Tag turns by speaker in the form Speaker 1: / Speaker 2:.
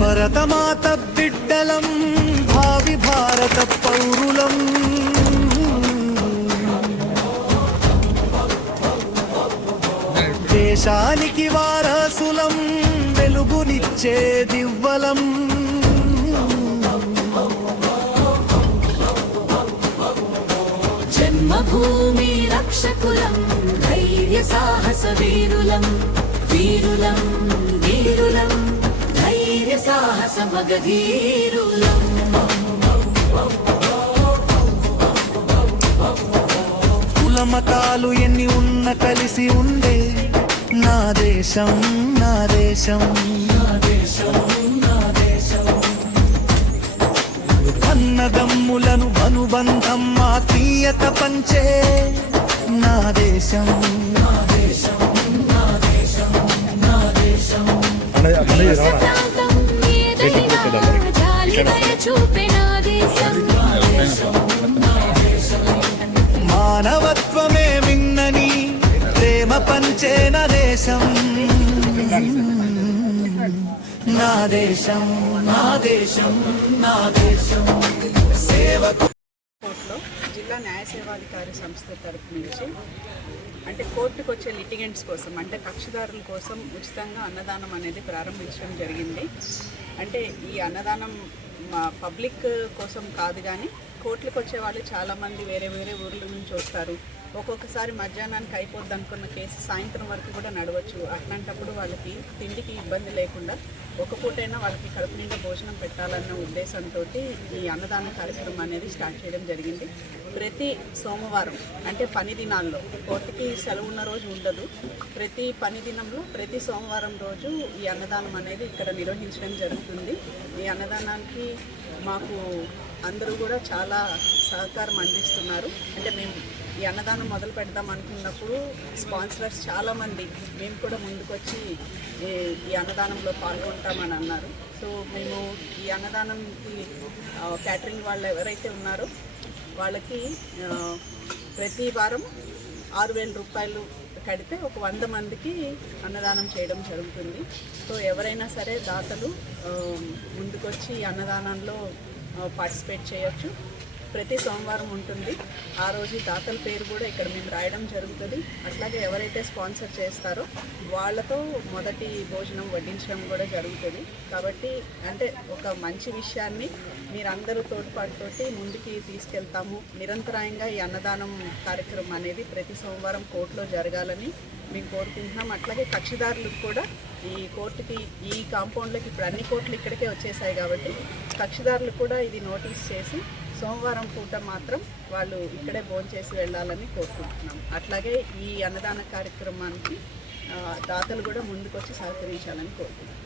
Speaker 1: భరతమాత బిడ్డలం భావి భారత పౌరులం. దేశానికి వారసులం వెలుగునిచ్చే దివ్వలం.
Speaker 2: జన్మభూమి రక్షకులం ధైర్య సాహస వీరులం వీరులం వీరులం ధైర్య సాహస మగధీరులం
Speaker 1: కులమతాలు ఎన్ని ఉన్న కలిసి ఉండే నా దేశం నా దేశం. నా దేశం నా అన్నదమ్ములను అనుబంధం ఆత్మీయత పంచే నా దేశం. నా దేశం నా దేశం నా దేశం మానవత్వమే మిన్నని ప్రేమ పంచే నా దేశం. నా దేశం నా దేశం నా దేశం.
Speaker 3: కోర్టులో జిల్లా న్యాయ సేవాధికారి సంస్థ తరపు నుంచి అంటే కోర్టుకు వచ్చే లిటిగెంట్స్ కోసం అంటే కక్షిదారుల కోసం ఉచితంగా అన్నదానం అనేది ప్రారంభించడం జరిగింది. అంటే ఈ అన్నదానం మా పబ్లిక్ కోసం కాదు కానీ కోర్టులకు వచ్చే వాళ్ళు చాలామంది వేరే వేరే ఊర్ల నుంచి వస్తారు. ఒక్కొక్కసారి మధ్యాహ్నానికి అయిపోద్ది అనుకున్న కేసు సాయంత్రం వరకు కూడా నడవచ్చు. అట్లాంటప్పుడు వాళ్ళకి తిండికి ఇబ్బంది లేకుండా ఒక పూటైనా వాళ్ళకి కడుపు నిండా భోజనం పెట్టాలన్న ఉద్దేశంతో ఈ అన్నదాన కార్యక్రమం అనేది స్టార్ట్ చేయడం జరిగింది. ప్రతి సోమవారం అంటే పని దినాల్లో కోర్టుకి సెలవు ఉన్న రోజు ఉండదు. ప్రతి పని దినంలో ప్రతి సోమవారం రోజు ఈ అన్నదానం అనేది ఇక్కడ నిర్వహించడం జరుగుతుంది. ఈ అన్నదానానికి మాకు అందరూ కూడా చాలా సహకారం అందిస్తున్నారు. అంటే మేము ఈ అన్నదానం మొదలు పెడదాం అనుకున్నప్పుడు స్పాన్సరర్స్ చాలామంది మేము కూడా ముందుకొచ్చి ఈ- అన్నదానంలో పాల్గొంటామని అన్నారు. సో మేము ఈ అన్నదానంకి క్యాటరింగ్ వాళ్ళు ఎవరైతే ఉన్నారో వాళ్ళకి ప్రతి వారం ఆరు వేల రూపాయలు కడితే ఒక వంద మందికి అన్నదానం చేయడం జరుగుతుంది. సో ఎవరైనా సరే దాతలు ముందుకొచ్చి ఈ అన్నదానంలో పార్టిసిపేట్ చేయొచ్చు. ప్రతి సోమవారం ఉంటుంది. ఆ రోజు దాతల పేరు కూడా ఇక్కడ మేము రాయడం జరుగుతుంది. అట్లాగే ఎవరైతే స్పాన్సర్ చేస్తారో వాళ్ళతో మొదటి భోజనం వడ్డించడం కూడా జరుగుతుంది. కాబట్టి అంటే ఒక మంచి విషయాన్ని మీరందరూ తోడ్పాటుతోటి ముందుకి తీసుకెళ్తాము. నిరంతరాయంగా ఈ అన్నదానం కార్యక్రమం అనేది ప్రతి సోమవారం కోర్టులో జరగాలని మేము కోరుకుంటున్నాం. అట్లాగే కక్షిదారులకు కూడా ఈ కోర్టుకి ఈ కాంపౌండ్లోకి ఇప్పుడు అన్ని కోర్టులు ఇక్కడికే వచ్చేసాయి కాబట్టి కక్షిదారులు కూడా ఇది నోటీస్ చేసి సోమవారం పూట మాత్రం వాళ్ళు ఇక్కడే భోంచేసి వెళ్ళాలని కోరుకుంటున్నాం. అట్లాగే ఈ అన్నదాన కార్యక్రమానికి దాతలు కూడా ముందుకొచ్చి సహకరించాలని కోరుకుంటున్నాం.